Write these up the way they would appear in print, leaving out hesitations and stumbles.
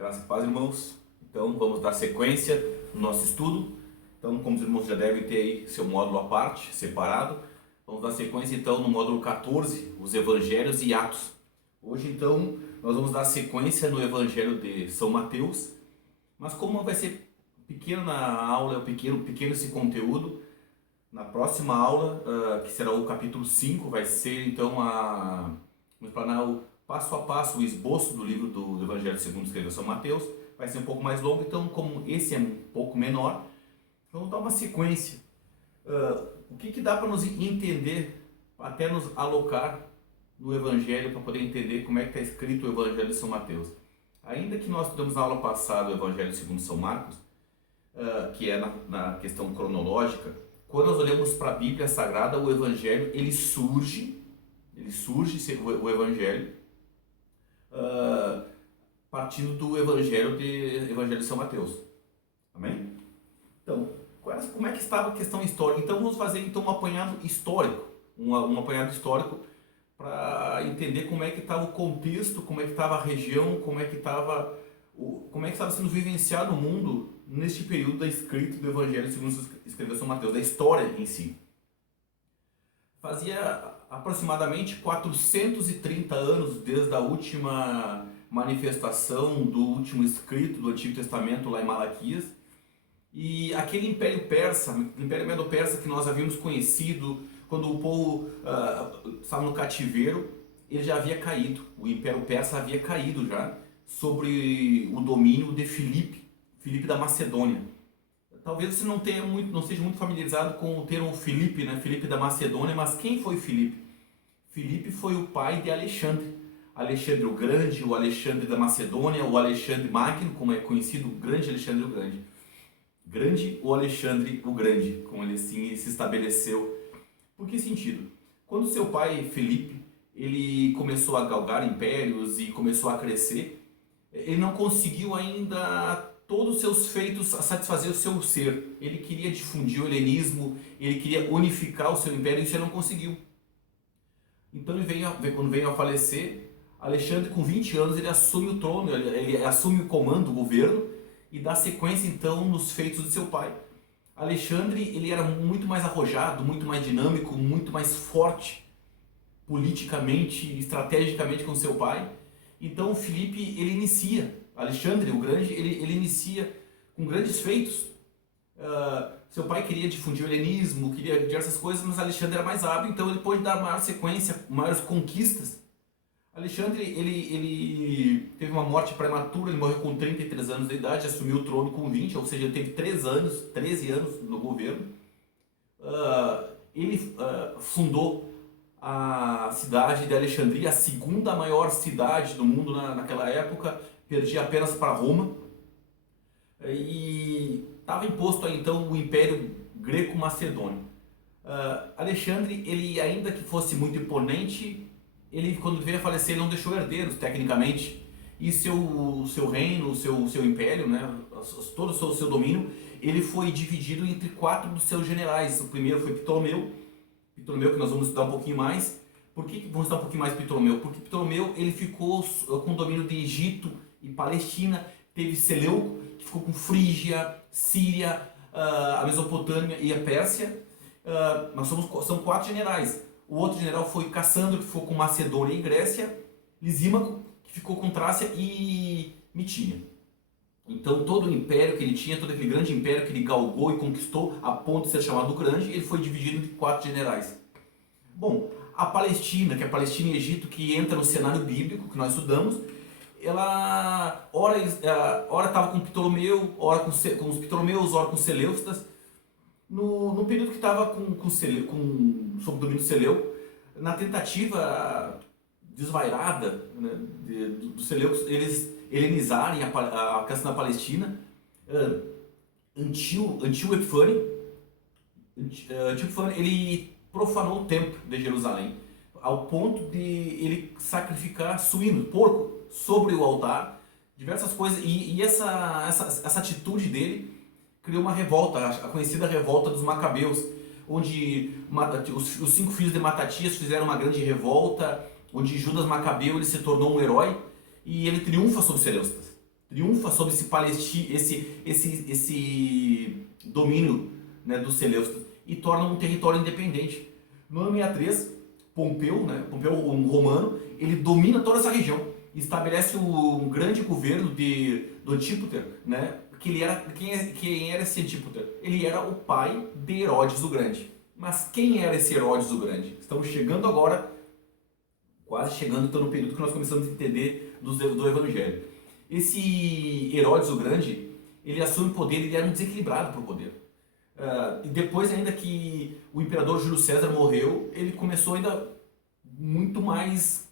Graça e paz, irmãos. Então, vamos dar sequência no nosso estudo. Então, como os irmãos já devem ter aí seu módulo à parte, separado, vamos dar sequência então no módulo 14, os Evangelhos e Atos. Hoje, então, nós vamos dar sequência no Evangelho de São Mateus, mas como vai ser pequeno na aula, pequeno esse conteúdo, na próxima aula, que será o capítulo 5, vai ser então vamos explanar o passo a passo, o esboço do livro do Evangelho segundo escreveu São Mateus. Vai ser um pouco mais longo, então como esse é um pouco menor, vamos dar uma sequência. O que dá para nos entender, até nos alocar no Evangelho, para poder entender como é que está escrito o Evangelho de São Mateus. Ainda que nós estudamos na aula passada o Evangelho segundo São Marcos, que é na questão cronológica, quando nós olhamos para a Bíblia Sagrada, o Evangelho, ele surge o Evangelho, partindo do Evangelho de São Mateus. Amém? Então, como é que estava a questão histórica? Então, vamos fazer então um apanhado histórico, um apanhado histórico para entender como é que estava o contexto, como é que estava a região, como é que estava sendo vivenciado o mundo neste período da escrita do Evangelho segundo escreveu São Mateus, da história em si. Fazia aproximadamente 430 anos desde a última manifestação do último escrito do Antigo Testamento lá em Malaquias, e aquele Império Persa, o Império Medo-Persa que nós havíamos conhecido quando o povo estava no cativeiro, ele já havia caído. O Império Persa havia caído já sobre o domínio de Filipe da Macedônia. Talvez você não seja muito familiarizado com o termo Filipe, né? Filipe da Macedônia, mas quem foi Filipe? Filipe foi o pai de Alexandre. Alexandre o Grande, o Alexandre da Macedônia, o Alexandre Magno, como é conhecido, o grande Alexandre o Grande. Grande ou Alexandre o Grande, como ele assim se estabeleceu. Por que sentido? Quando seu pai Filipe, ele começou a galgar impérios e começou a crescer, ele não conseguiu ainda todos os seus feitos a satisfazer o seu ser. Ele queria difundir o helenismo, ele queria unificar o seu império e isso ele não conseguiu. Então quando veio a falecer, Alexandre com 20 anos ele assume o trono, ele assume o comando, o governo e dá sequência então nos feitos de seu pai. Alexandre ele era muito mais arrojado, muito mais dinâmico, muito mais forte politicamente, estrategicamente com seu pai. Então Filipe ele inicia, Alexandre o Grande, ele inicia com grandes feitos. Seu pai queria difundir o helenismo, queria diversas coisas, mas Alexandre era mais hábil, então ele pôde dar maior sequência, maiores conquistas. Alexandre ele teve uma morte prematura, ele morreu com 33 anos de idade, assumiu o trono com 20, ou seja, ele teve 13 anos no governo. Ele fundou a cidade de Alexandria, a segunda maior cidade do mundo naquela época, perdia apenas para Roma, e estava imposto aí, então o Império Greco-Macedônio. Alexandre, ele ainda que fosse muito imponente, ele quando veio a falecer ele não deixou herdeiros tecnicamente, e seu reino, seu império, né, todo o seu domínio, ele foi dividido entre 4 dos seus generais. O primeiro foi Ptolomeu, que nós vamos estudar um pouquinho mais. Por que vamos estudar um pouquinho mais Ptolomeu? Porque Ptolomeu ele ficou com o domínio de Egito e Palestina. Teve Seleuco, que ficou com Frígia, Síria, a Mesopotâmia e a Pérsia. São 4 generais. O outro general foi Cassandro, que ficou com Macedônia e Grécia. Lisímaco, que ficou com Trácia e Mitínia. Então todo o império que ele tinha, todo aquele grande império que ele galgou e conquistou a ponto de ser chamado Grande, ele foi dividido em 4 generais. Bom, a Palestina, que é a Palestina e Egito, que entra no cenário bíblico que nós estudamos, ela ora estava com Ptolomeu, ora com os Ptolomeus, ora com os Seleucidas. No período que estava sob o domínio Seleuco, na tentativa desvairada, né, dos Seleucos, eles helenizarem a questão da Palestina, Antíoco Epifânio, ele profanou o templo de Jerusalém, ao ponto de ele sacrificar porco, sobre o altar, diversas coisas, e essa atitude dele criou uma revolta, a conhecida revolta dos Macabeus, onde os 5 filhos de Matatias fizeram uma grande revolta, onde Judas Macabeu ele se tornou um herói, e ele triunfa sobre os Seleucidas. triunfa sobre esse domínio, né, dos Seleucidas e torna um território independente. No ano 63, Pompeu, né, Pompeu, um romano, ele domina toda essa região, estabelece um grande governo do Antípater, né, que ele era, quem era esse Antípater? Ele era o pai de Herodes o Grande. Mas quem era esse Herodes o Grande? Estamos chegando agora, quase chegando então no período que nós começamos a entender do Evangelho. Esse Herodes o Grande, ele assume o poder, ele era um desequilibrado para o poder. E depois ainda que o imperador Júlio César morreu, ele começou ainda muito mais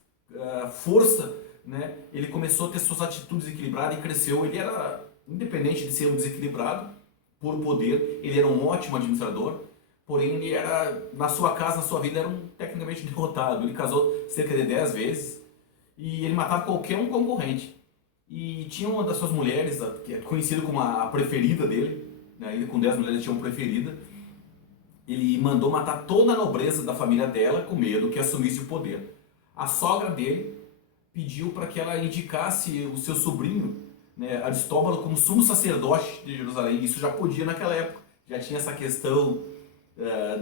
força, né? Ele começou a ter suas atitudes equilibradas e cresceu. Ele era, independente de ser um desequilibrado por poder, ele era um ótimo administrador, porém ele era, na sua casa, na sua vida, era tecnicamente derrotado. Ele casou cerca de 10 vezes e ele matava qualquer um concorrente. E tinha uma das suas mulheres, que é conhecida como a preferida dele, né? Ele com 10 mulheres tinha uma preferida. Ele mandou matar toda a nobreza da família dela com medo que assumisse o poder. A sogra dele pediu para que ela indicasse o seu sobrinho, né, Aristóbulo, como sumo sacerdote de Jerusalém. Isso já podia naquela época. Já tinha essa questão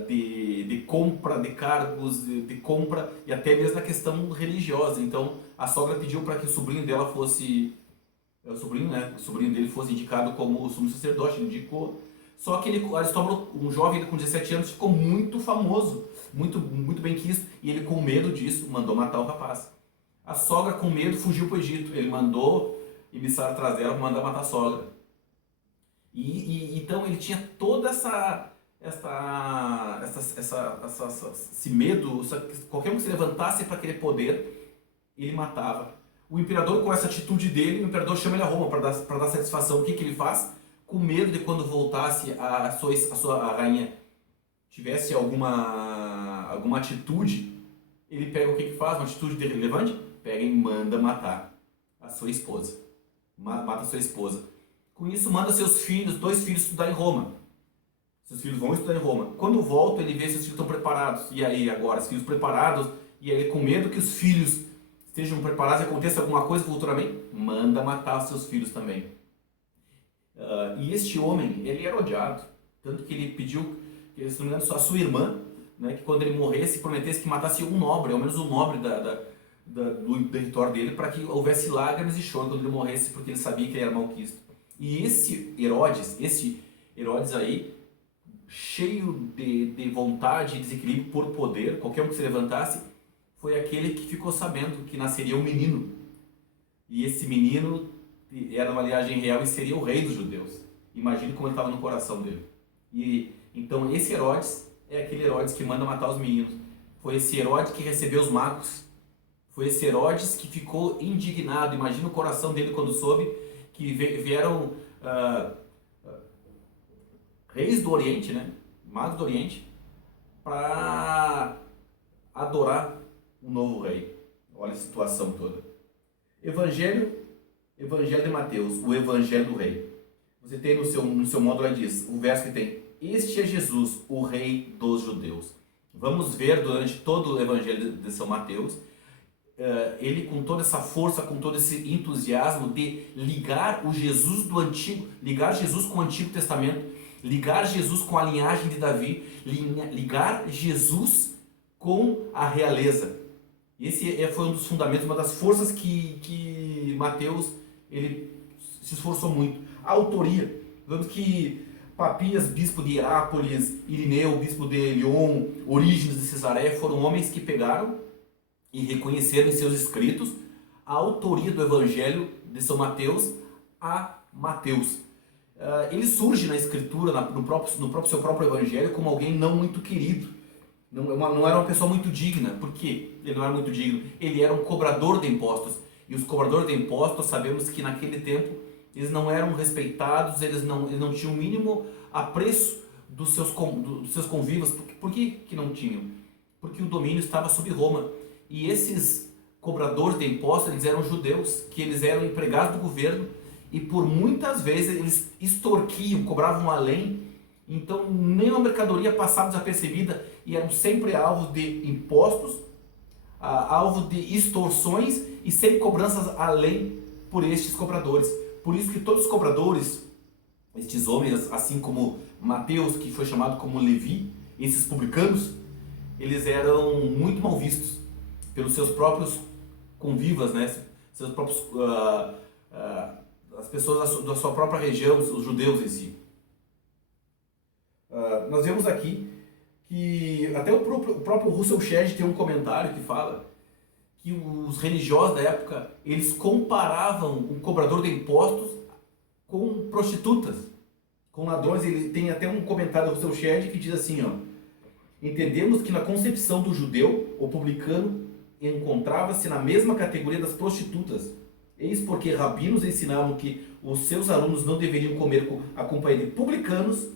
de compra de cargos, de compra e até mesmo na questão religiosa. Então a sogra pediu para que o sobrinho dela fosse, o sobrinho dele fosse indicado como sumo sacerdote, ele indicou. Só que Aristóbulo, um jovem com 17 anos, ficou muito famoso, muito bem quisto, e ele, com medo disso, mandou matar o rapaz. A sogra, com medo, fugiu para o Egito. Ele mandou emissário atrás dela para mandar matar a sogra. Então ele tinha toda esse medo, qualquer um que se levantasse para aquele poder, ele matava. O imperador, com essa atitude dele, o imperador chama ele a Roma para dar satisfação. O que ele faz? Com medo de quando voltasse a rainha tivesse alguma atitude, ele pega o que faz? Uma atitude relevante? Pega e manda matar a sua esposa. Mata a sua esposa. Com isso, manda seus filhos, 2 filhos, estudar em Roma. Seus filhos vão estudar em Roma. Quando volta, ele vê se os filhos estão preparados. E aí, agora, os filhos preparados, e aí, com medo que os filhos estejam preparados e aconteça alguma coisa futuramente, manda matar os seus filhos também. E este homem, ele era odiado. Tanto que ele pediu, se não me engano, a sua irmã, né, que quando ele morresse, prometesse que matasse um nobre, ao menos um nobre do território dele, para que houvesse lágrimas e choro quando ele morresse, porque ele sabia que ele era malquisto. E esse Herodes aí, cheio de vontade e desequilíbrio por poder, qualquer um que se levantasse, foi aquele que ficou sabendo que nasceria um menino. E esse menino era uma linhagem real e seria o rei dos judeus. Imagine como ele estava no coração dele. E então esse Herodes é aquele Herodes que manda matar os meninos. Foi esse Herodes que recebeu os magos. Foi esse Herodes que ficou indignado. Imagina o coração dele quando soube que vieram reis do Oriente, né? Magos do Oriente, para adorar um novo rei. Olha a situação toda. Evangelho de Mateus, o Evangelho do Rei. Você tem no seu módulo, diz, o verso que tem: este é Jesus, o Rei dos Judeus. Vamos ver durante todo o Evangelho de São Mateus, ele com toda essa força, com todo esse entusiasmo de ligar o Jesus do Antigo, ligar Jesus com o Antigo Testamento, ligar Jesus com a linhagem de Davi, ligar Jesus com a realeza. Esse foi um dos fundamentos, uma das forças que Mateus ele se esforçou muito. A autoria, vemos que Papias, bispo de Herápolis, Irineu, bispo de Lyon, Orígenes de Cesareia, foram homens que pegaram e reconheceram em seus escritos a autoria do Evangelho de São Mateus a Mateus. Ele surge na escritura, no seu próprio Evangelho, como alguém não muito querido. Não era uma pessoa muito digna. Por quê? Ele não era muito digno. Ele era um cobrador de impostos. E os cobradores de impostos, sabemos que naquele tempo eles não eram respeitados, eles não tinham o mínimo apreço dos seus convivas. Por que não tinham? Porque o domínio estava sob Roma. E esses cobradores de impostos, eles eram judeus, que eles eram empregados do governo, e por muitas vezes eles extorquiam, cobravam além. Então nenhuma mercadoria passava desapercebida e eram sempre alvos de impostos, alvo de extorsões e sempre cobranças além por estes cobradores. por isso que todos os cobradores, estes homens, assim como Mateus, que foi chamado como Levi, esses publicanos, eles eram muito mal vistos pelos seus próprios convivas, né? Seus próprios, as pessoas da sua própria região, os judeus em si. Nós vemos aqui que até o próprio Russell Shedd tem um comentário que fala que os religiosos da época, eles comparavam um cobrador de impostos com prostitutas, com ladrões. Ele tem até um comentário do Russell Shedd que diz assim, ó: entendemos que na concepção do judeu, o publicano encontrava-se na mesma categoria das prostitutas. Eis porque rabinos ensinavam que os seus alunos não deveriam comer a companhia de publicanos,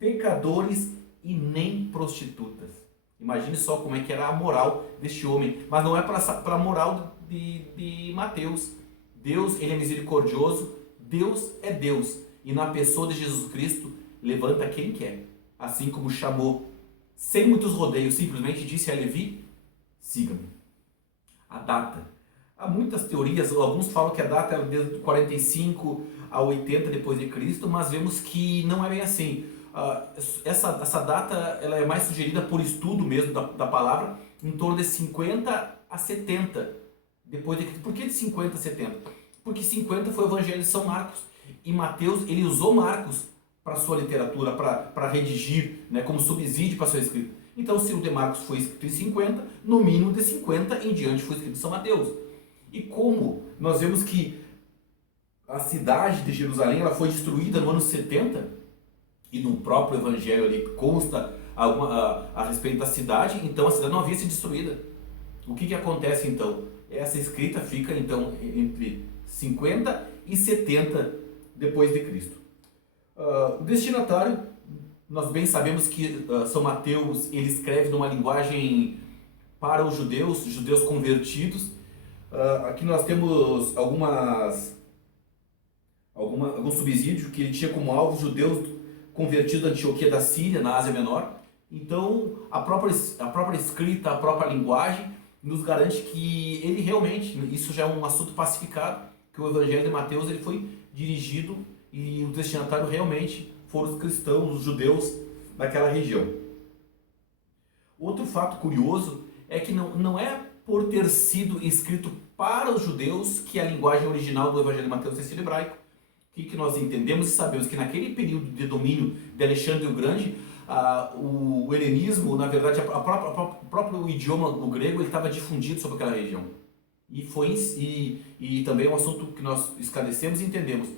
pecadores e nem prostitutas. Imagine só como é que era a moral deste homem. Mas não é para a moral de Mateus. Deus, ele é misericordioso. Deus é Deus. E na pessoa de Jesus Cristo, levanta quem quer. Assim como chamou, sem muitos rodeios, simplesmente disse a Levi: siga-me. A data. Há muitas teorias. Alguns falam que a data é de 45 a 80 depois de Cristo. Mas vemos que não é bem assim. Essa data ela é mais sugerida por estudo mesmo da palavra, em torno de 50 a 70 depois de Cristo. Por que de 50 a 70? Porque 50 foi o Evangelho de São Marcos, e Mateus ele usou Marcos para sua literatura, para redigir, né, como subsídio para seu escrito. Então, se o de Marcos foi escrito em 50, no mínimo de 50 em diante foi escrito São Mateus. E como nós vemos que a cidade de Jerusalém ela foi destruída no ano 70, e no próprio Evangelho ali consta a respeito da cidade, então a cidade não havia sido destruída. O que acontece então? Essa escrita fica então entre 50 e 70 depois de Cristo. O destinatário, nós bem sabemos que São Mateus ele escreve numa linguagem para os judeus convertidos. Aqui nós temos alguns subsídios que ele tinha como alvo os judeus convertido da Antioquia da Síria, na Ásia Menor. Então, a própria escrita, a própria linguagem, nos garante que ele realmente, isso já é um assunto pacificado, que o Evangelho de Mateus ele foi dirigido e o destinatário realmente foram os cristãos, os judeus daquela região. Outro fato curioso é que não é por ter sido escrito para os judeus que a linguagem original do Evangelho de Mateus tem sido hebraico. O que nós entendemos e sabemos que naquele período de domínio de Alexandre o Grande, o helenismo, na verdade, o próprio idioma, o grego, ele estava difundido sobre aquela região. E também é um assunto que nós esclarecemos e entendemos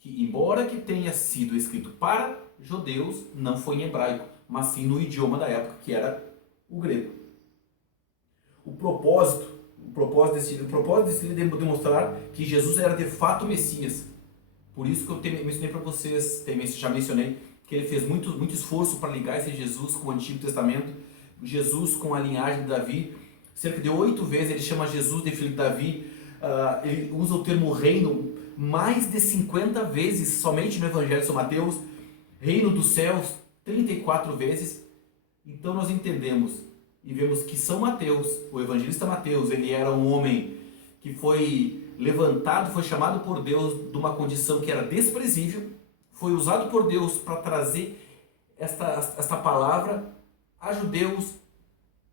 que, embora que tenha sido escrito para judeus, não foi em hebraico, mas sim no idioma da época, que era o grego. O propósito desse livro é demonstrar que Jesus era de fato o Messias. Por isso que eu mencionei para vocês, já mencionei, que ele fez muito esforço para ligar esse Jesus com o Antigo Testamento, Jesus com a linhagem de Davi. Cerca de 8 vezes ele chama Jesus de filho de Davi. Ele usa o termo reino mais de 50 vezes, somente no Evangelho de São Mateus. Reino dos céus, 34 vezes. Então nós entendemos e vemos que São Mateus, o evangelista Mateus, ele era um homem que foi levantado, foi chamado por Deus de uma condição que era desprezível, foi usado por Deus para trazer esta palavra a judeus,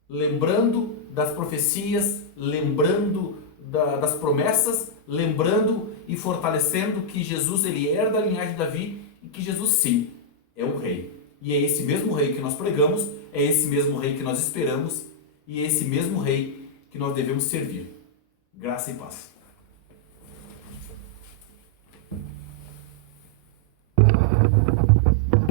lembrando das profecias, lembrando das promessas, lembrando e fortalecendo que Jesus ele era da linhagem de Davi e que Jesus sim é um rei. E é esse mesmo rei que nós pregamos, é esse mesmo rei que nós esperamos e é esse mesmo rei que nós devemos servir. Graça e paz.